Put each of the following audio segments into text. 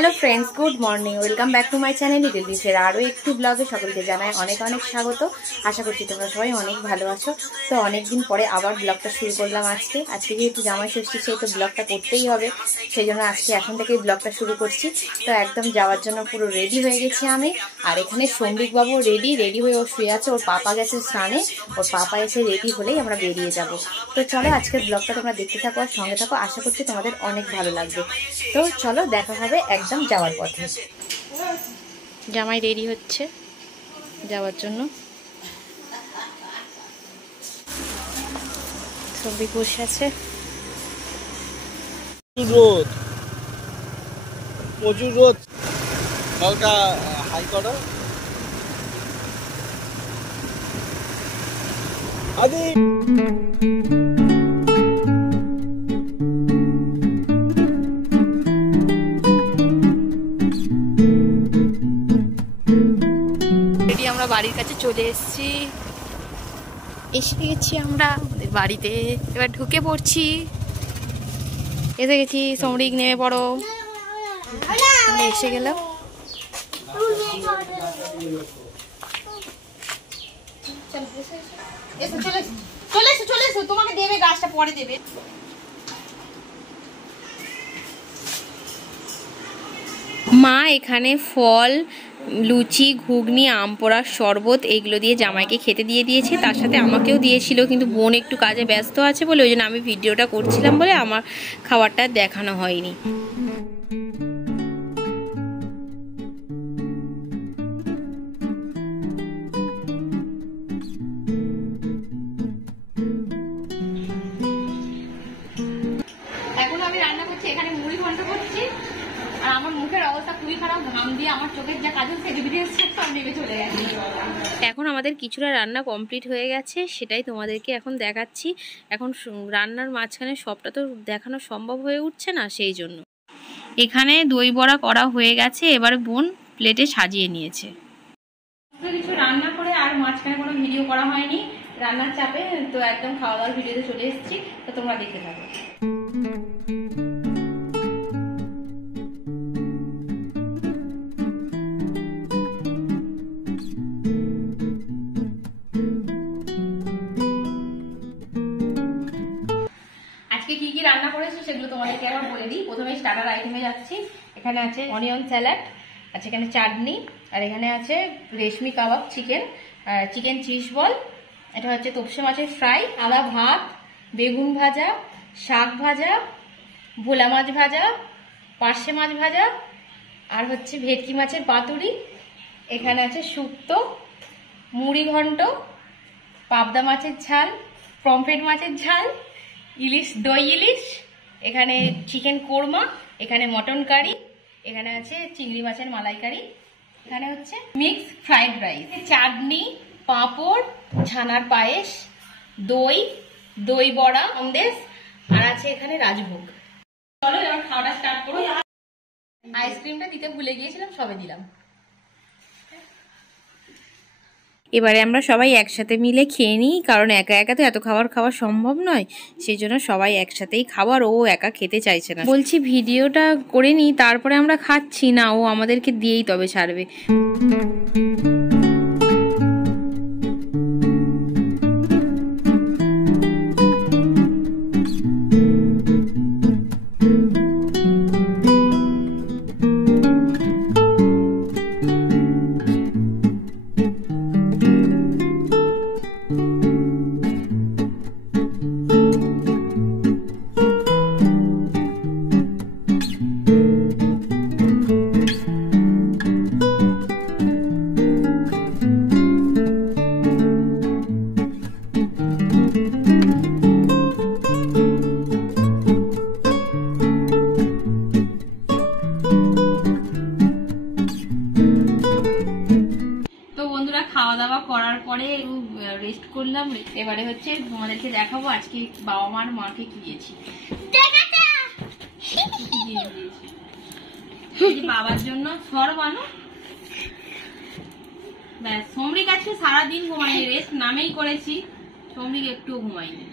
Hello friends, good morning, welcome back to my channel little ডিশের আরও একটি ব্লগে সকলকে জানাই অনেক অনেক স্বাগত। আশা করছি তোমরা সবাই অনেক ভালো আছো। তো অনেকদিন পরে আবার ব্লগটা শুরু করলাম আজকে যেহেতু জামাই ষষ্ঠী, সেই তো ব্লগটা করতেই হবে, সেই জন্য আজকে এখন থেকেই ব্লগটা শুরু করছি। তো একদম যাওয়ার জন্য পুরো রেডি হয়ে গেছি আমি। আর এখানে সৌম্বিক বাবু রেডি হয়ে ও শুয়ে আছে, ওর পাপা গেছে স্নানে, ওর পাপা এসে রেডি হলেই আমরা বেরিয়ে যাব। তো চলো আজকের ব্লগটা তোমরা দেখতে থাকো আর সঙ্গে থাকো, আশা করছি তোমাদের অনেক ভালো লাগবে। তো চলো দেখা হবে একদম যাওয়ার পথে। জামাই রেডি হচ্ছে যাওয়ার জন্য, সবই বসে আছে। প্রচুর রোদ, হালকা হাই করো। আদি আমরা বাড়ির কাছে চলে এসেছি, এসে গেছি আমরা আমাদের বাড়িতে, এবার ঢুকে পড়ছি। এসে গেছি, সমরিক নেমে পড়ো। আমরা এসে গেলাম। চলে এসো, তোমাকে দেবে, গাছটা পরে দেবে। মা এখানে ফল, লুচি, ঘুগনি, আম পোড়ার শরবত এগুলো দিয়ে জামাইকে খেতে দিয়ে দিয়েছে, তার সাথে আমাকেও দিয়েছিল, কিন্তু বোন একটু কাজে ব্যস্ত আছে বলে ওই জন্য আমি ভিডিওটা করছিলাম বলে আমার খাবারটা দেখানো হয়নি। এখন আমি রান্না করছি, এখানে মুড়ি ঘন্ট করছি, আর আমার মুখের অবস্থা খুবই খারাপ, ঘাম দিয়ে আমার চোখের যা কাজল সেটা দিয়ে নেমে চলে গেছে। এখন আমাদের কিছুটা রান্না কমপ্লিট হয়ে গেছে, সেটাই তোমাদেরকে এখন দেখাচ্ছি। এখন রান্নার মাঝখানে সবটা তো দেখানো সম্ভব হয়ে উঠছে না, সেই জন্য। এখানে দই বড়া করা হয়ে গেছে, এবার বোন প্লেটে সাজিয়ে নিয়েছে। কিছু রান্না করে আর মাঝখানে কোনো ভিডিও করা হয়নি রান্নার চাপে, তো একদম খাওয়া দাওয়ার ভিডিওতে চলে এসেছি, তো তোমরা দেখতে থাকো। কি কি রান্না করেছি সেগুলো তোমাদেরকে একবার বলে দিই। প্রথমে স্টার্টার আইটেমে যাচ্ছি। এখানে আছে অনিয়ন স্যালাড, আছে এখানে চাটনি, আর এখানে আছে রেশমি কাবাব, চিকেন চিজ বল, এটা হচ্ছে তোপসে মাছের ফ্রাই, আদা ভাত, বেগুন ভাজা, শাক ভাজা, ভোলা মাছ ভাজা, পার্শে মাছ ভাজা, আর হচ্ছে ভেটকি মাছের পাতুরি, এখানে আছে শুক্তো, মুড়ি ঘন্ট, পাবদা মাছের ঝাল, পমফ্রেট মাছের ঝাল, ইলিশ, দই ইলিশ, এখানে চিকেন কোরমা, এখানে মটন কারি, এখানে আছে চিংড়ি মাছের মালাইকারি, এখানে হচ্ছে মিক্স ফ্রাইড রাইস, চাটনি, পাঁপড়, ছানার পায়েস, দই বড়া, সন্দেশ, আর আছে এখানে রাজভোগ। চলো এবার খাওয়াটা স্টার্ট করো। আইসক্রিমটা দিতে ভুলে গিয়েছিলাম, সবে দিলাম। এবারে আমরা সবাই একসাথে মিলে খেয়ে নিই, কারণ একা একা তো এত খাওয়া সম্ভব নয়, সেই জন্য সবাই একসাথেই খাবার, ও একা খেতে চাইছে না। বলছি ভিডিওটা করে নিই, তারপরে আমরা খাচ্ছি না, ও আমাদেরকে দিয়েই তবে ছাড়বে। খাওয়া দাওয়া করার পরে রেস্ট করলাম, এবারে হচ্ছে তোমাদেরকে দেখাবো আজকে বাবা মার মাকে কি দিয়েছি। বাবার জন্য সর বানো, ব্যাস। সমরিক আজকে সারাদিন ঘুমাইনি, রেস্ট নামেই করেছি, সমরিক একটুও ঘুমাইনি।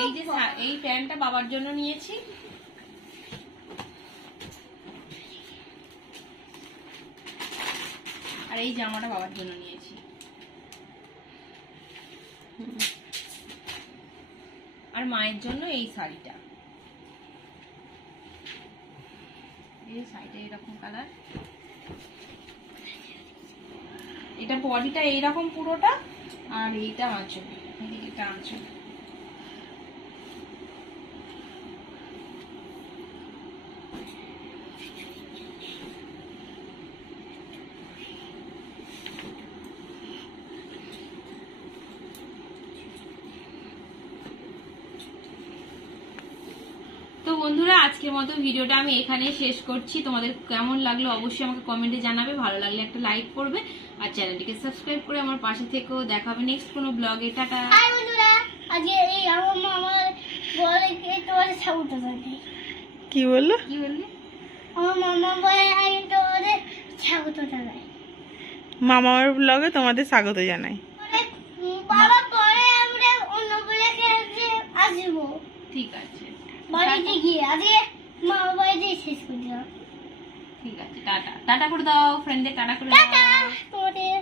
এই যে এই প্যান্টটা বাবার জন্য নিয়েছি, এই জামাটা বাবার জন্য নিয়েছি। আর মায়ের জন্য এই শাড়িটা, এই শাড়িটা এরকম কালার, এটা বডিটা এইরকম পুরোটা, আর এইটা আঁচল, এটা আঁচল। তো বন্ধুরা, আজকের মতো ভিডিওটা আমি এখানে শেষ করছি। তোমাদের কেমন লাগলো অবশ্যই আমাকে কমেন্টে জানাবে, ভালো লাগলে একটা লাইক করবে আর চ্যানেলটিকে সাবস্ক্রাইব করে আমার পাশে থেকেও। দেখা হবে নেক্সট কোনো ব্লগে। টাটা। হাই বন্ধুরা, আজকে এই আমার মামার বলে তোমাদের স্বাগত জানাই। কি বললো? কি বললি? আমার মামা বলে আমি তোমাদের স্বাগত জানাই। মামার ব্লগে তোমাদের স্বাগত জানাই। বলে, বাবা পরে আমরা অন্য ব্লগে আসবো ঠিক আছে, বাড়িতে গিয়ে। আজকে মামা বাড়িতে শেষ করে দিলাম। ঠিক আছে, টাটা। টাটা করে দাও ফ্রেন্ডদের, টাটা করে দাও। টাটা তোমাদের।